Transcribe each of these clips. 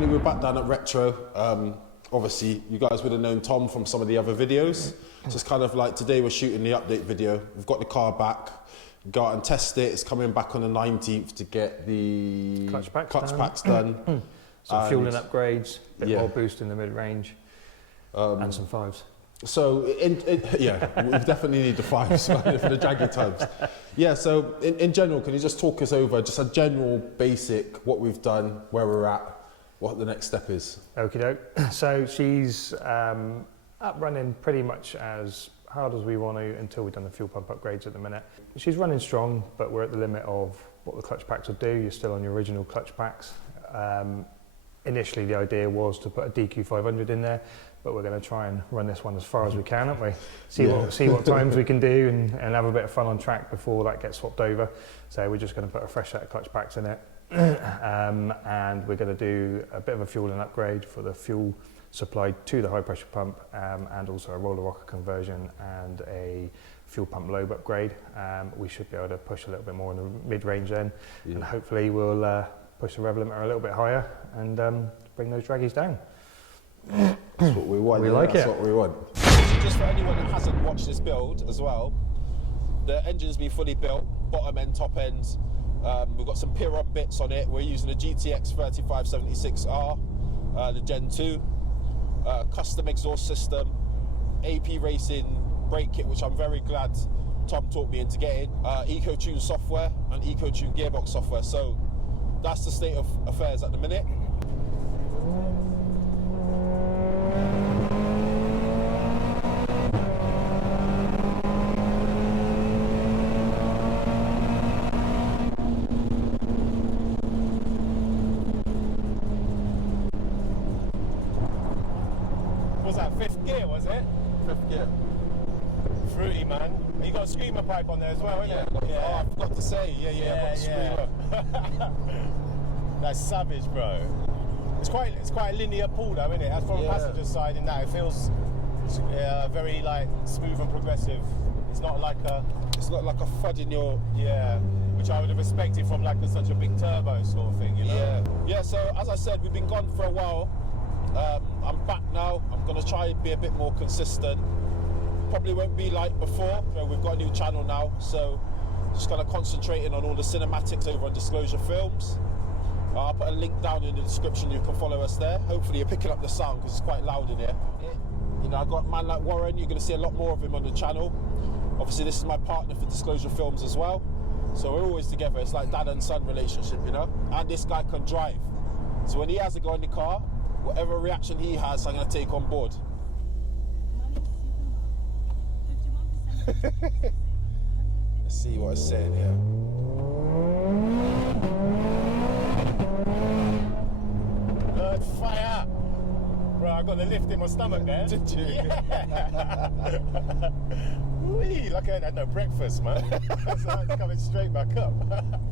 finally we're back down at Retro. Obviously, you guys would have known Tom from some of the other videos. So it's kind of like today we're shooting the update video. We've got the car back, go out and test it. It's coming back on the 19th to get the clutch packs done. Some fueling upgrades, a bit more boost in the mid-range, and some fives. So, yeah, we definitely need the fives for the draggy times. Yeah, so in general, can you just talk us over just a general basic, what we've done, where we're at, what the next step is? Okie doke. So she's up running pretty much as hard as we want to until we've done the fuel pump upgrades at the minute. She's running strong, but we're at the limit of what the clutch packs will do. You're still on your original clutch packs. Initially, the idea was to put a DQ500 in there, but we're going to try and run this one as far as we can, aren't we? See what times we can do and have a bit of fun on track before that gets swapped over. So we're just going to put a fresh set of clutch packs in it. And we're going to do a bit of a fueling upgrade for the fuel supplied to the high pressure pump, and also a roller rocker conversion and a fuel pump lobe upgrade. We should be able to push a little bit more in the mid-range then, and hopefully we'll push the rev limiter a little bit higher and bring those draggies down. That's what we want. That's what we want. Just for anyone that hasn't watched this build as well, the engine's been fully built, bottom end, top end. We've got some Piron bits on it. We're using a GTX 3576R, the Gen 2, custom exhaust system, AP Racing brake kit, which I'm very glad Tom talked me into getting, EcoTune software and EcoTune gearbox software. So that's the state of affairs at the minute. Was that 5th gear, was it? 5th gear. Fruity, man. And you got a screamer pipe on there as well, haven't you? Yeah. Oh, I forgot to say. Yeah, I've got the screamer. That's savage, bro. It's quite a linear pull though, isn't it? As from a passenger side in that, it feels very like smooth and progressive. It's not like a FUD in your... Yeah, which I would have expected from like such a big turbo sort of thing, you know? Yeah, so as I said, we've been gone for a while. I'm back now. I'm going to try and be a bit more consistent. Probably won't be like before. You know, we've got a new channel now, so just kind of concentrating on all the cinematics over on Disclosure Films. I'll put a link down in the description. You can follow us there. Hopefully you're picking up the sound because it's quite loud in here. You know, I've got a man like Warren. You're going to see a lot more of him on the channel. Obviously, this is my partner for Disclosure Films as well. So we're always together. It's like dad and son relationship, you know? And this guy can drive. So when he has a go in the car, whatever reaction he has, I'm going to take on board. Let's see what it's saying here. Good fire! Bro, I got the lift in my stomach there. Did you? Yeah. Wee, like I ain't had no breakfast, man. It's coming straight back up.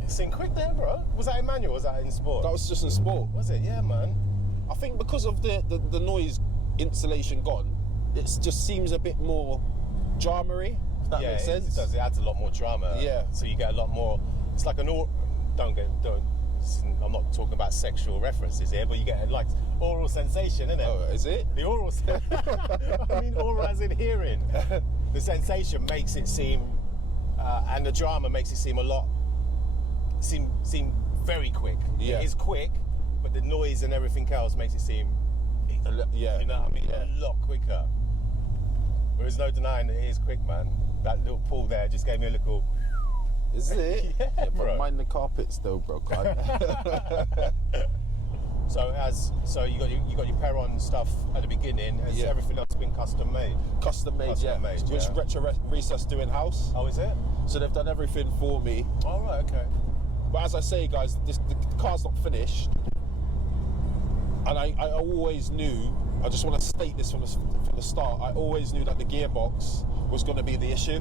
It's in quick there, bro. Was that in manual or was that in sport? That was just in sport. Was it? Yeah, man. I think because of the noise insulation gone, it just seems a bit more drama-y, if that makes sense. It does. It adds a lot more drama. Yeah. So you get a lot more. It's like an I'm not talking about sexual references here, but you get like oral sensation, isn't it? Oh, is it? The oral. I mean, oral as in hearing. The sensation makes it seem, and the drama makes it seem seem very quick. Yeah. It is quick, but the noise and everything else makes it seem, you know what I mean, a lot quicker. There's no denying that it is quick, man. That little pull there just gave me a little. Is it? Yeah, bro. Mind the carpets though, bro. So you got your Perron stuff at the beginning. Has everything else been custom made? Custom made, which Retro Resus do in house. Oh, is it? So they've done everything for me. Oh, right, okay. But as I say, guys, the car's not finished, and I always knew. I just want to state this from the start. I always knew that the gearbox was going to be the issue.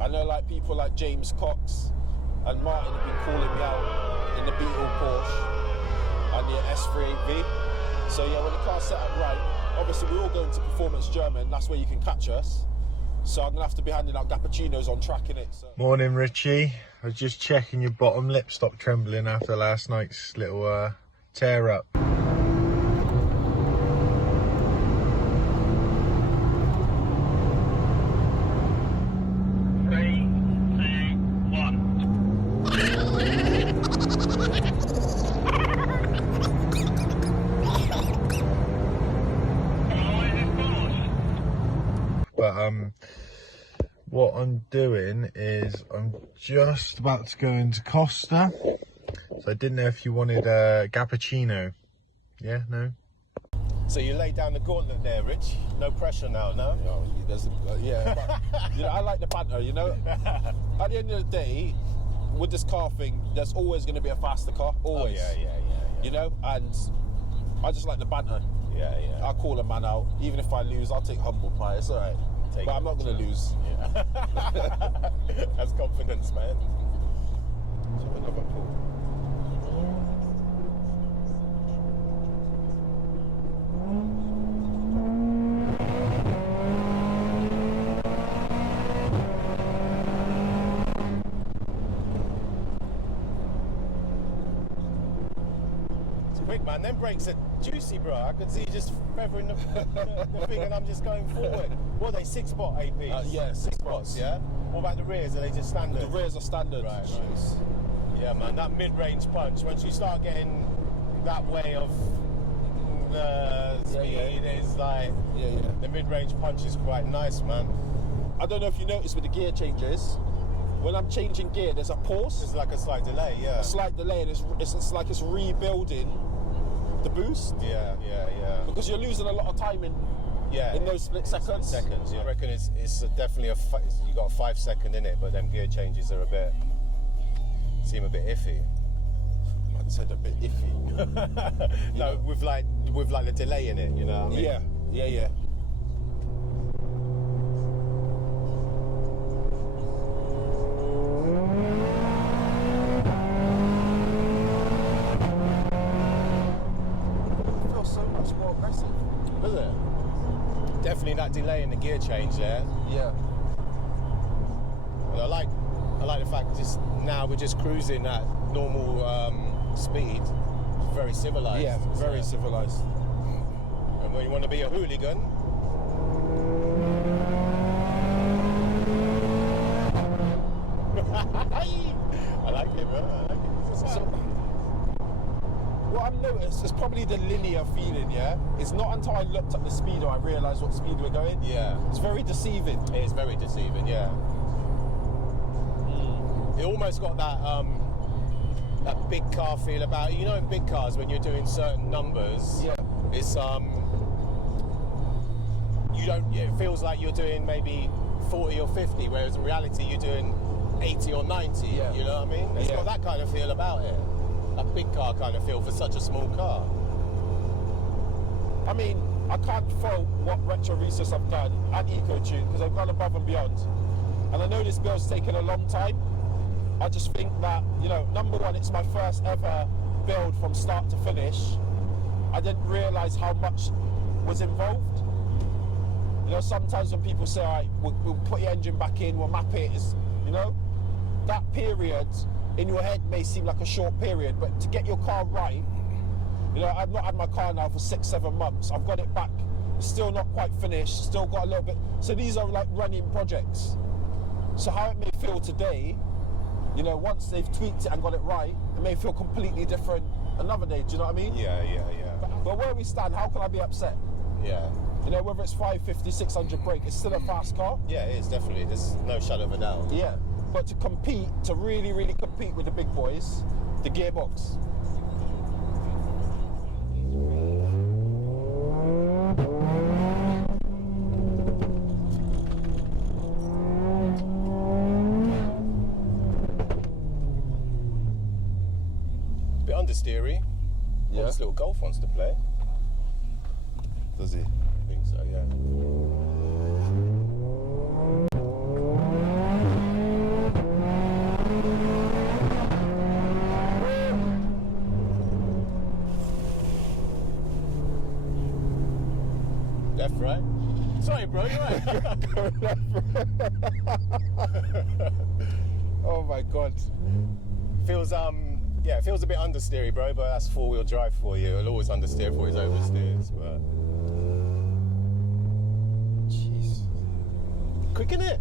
I know like people like James Cox and Martin have been calling me out in the Beetle Porsche and the S38V. So yeah, when the car's set up right, obviously we're all going to Performance German, that's where you can catch us. So I'm going to have to be handing out cappuccinos on track in it. So. Morning, Richie. I was just checking your bottom lip stopped trembling after last night's little Tear up. But what I'm doing is I'm just about to go into Costa. So I didn't know if you wanted a cappuccino. Yeah, no? So you lay down the gauntlet there, Rich. No pressure now, no? Yeah, but, you know, I like the banter, you know? At the end of the day, with this car thing, there's always going to be a faster car. Always. Oh, yeah. You know? And I just like the banter. Yeah. I'll call a man out. Even if I lose, I'll take humble pie. It's all right. But I'm not going to lose. Yeah. That's confidence, man. So another pull. It's quick, man. Them brakes are juicy, bro. I could see you just feathering the thing and I'm just going forward. What are they, 6-spot APs? Yeah, 6 spots. Yeah? What about the rears? Are they just standard? The rears are standard. Right. Yeah, man, that mid-range punch, once you start getting that way of the speed, it's like, the mid-range punch is quite nice, man. I don't know if you noticed with the gear changes, when I'm changing gear, there's a pause. It's like a slight delay, yeah. A slight delay, and it's like it's rebuilding the boost. Yeah. Because you're losing a lot of time in those split seconds. I reckon it's definitely you got a 5 second in it, but them gear changes are seem a bit iffy. I said a bit iffy. No, with like the delay in it, you know what I mean? Yeah. It feels so much more aggressive. Is it? Definitely that delay in the gear change there. Yeah. But I like the fact just now we're just cruising at normal speed. Very civilized. Yeah, very civilized. And when you want to be a hooligan, I like it, man. I like it. So, what I've noticed is probably the linear feeling, yeah? It's not until I looked at the speedo I realised what speed we're going. Yeah. It's very deceiving. It is very deceiving, yeah. It almost got that that big car feel about it. You know, in big cars when you're doing certain numbers, it's it feels like you're doing maybe 40 or 50, whereas in reality you're doing 80 or 90. Yeah. You know what I mean? It's got that kind of feel about it. A big car kind of feel for such a small car. I mean, I can't fault what Retro Resus have done and EcoTune because they've gone above and beyond. And I know this build's taken a long time. I just think that, you know, number one, it's my first ever build from start to finish. I didn't realise how much was involved. You know, sometimes when people say, all right, we'll put your engine back in, we'll map it, you know, that period in your head may seem like a short period, but to get your car right, you know, I've not had my car now for 6-7 months. I've got it back. It's still not quite finished, still got a little bit. So these are like running projects. So how it may feel today, you know, once they've tweaked it and got it right, it may feel completely different another day. Do you know what I mean? Yeah. But where we stand, how can I be upset? Yeah. You know, whether it's 550, 600 brake, it's still a fast car. Yeah, it is definitely. There's no shadow of a doubt. Yeah. But to compete, to really, really compete with the big boys, the gearbox. Bit understeery. Yeah. This little Golf wants to play. Does he? I think so, yeah. Left, right? Sorry, bro, you're right. Oh my God. Feels Yeah, it feels a bit understeery, bro, but that's four-wheel drive for you. It'll always understeer before it's oversteers, but... Jeez. Quick, innit?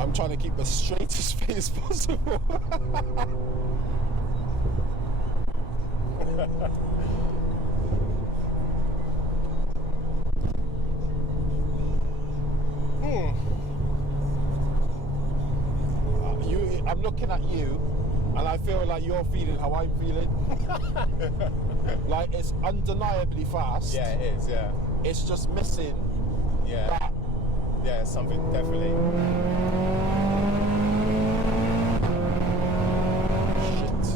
I'm trying to keep the straightest face possible. I'm looking at you, and I feel like you're feeling how I'm feeling. Like, it's undeniably fast. Yeah, it is, yeah. It's just missing that. Yeah, something, definitely. Shit.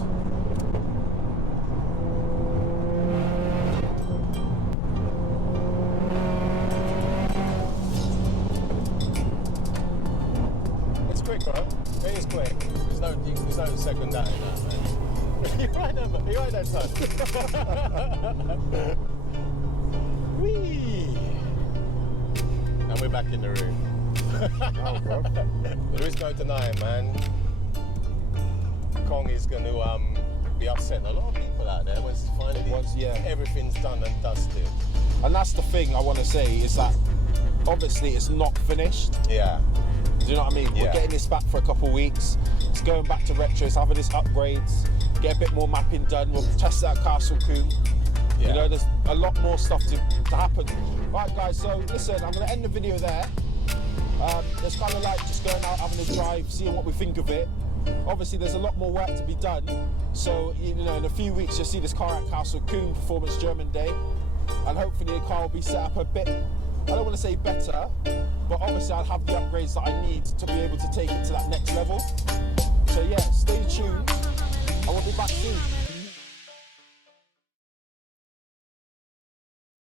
It's quick, bro. It is quick. There's no second that in that, man. You're right there, son. Whee! And we're back in the room. Oh, bro. There is no denying, man. Kong is going to be upsetting a lot of people out there when finally everything's done and dusted. And that's the thing I want to say, is that obviously it's not finished. Yeah. Do you know what I mean? Yeah. We're getting this back for a couple of weeks. It's going back to retro, it's having its upgrades, get a bit more mapping done. We'll test it at Castle Coombe. Yeah. You know, there's a lot more stuff to happen. Right, guys, so listen, I'm going to end the video there. It's kind of like just going out, having a drive, seeing what we think of it. Obviously, there's a lot more work to be done. So, you know, in a few weeks, you'll see this car at Castle Coombe Performance German Day. And hopefully the car will be set up a bit, I don't want to say better, but obviously I'll have the upgrades that I need to be able to take it to that next level. So yeah, stay tuned. I will be back soon.